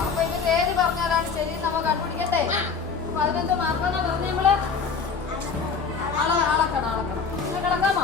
അപ്പൊ ഇവർ ഏത് ശരി. നമ്മൾ കണ്ടുപിടിക്കട്ടെ. പറഞ്ഞ നമ്മൾ ആളെ ആളക്കട കിടക്കാമോ?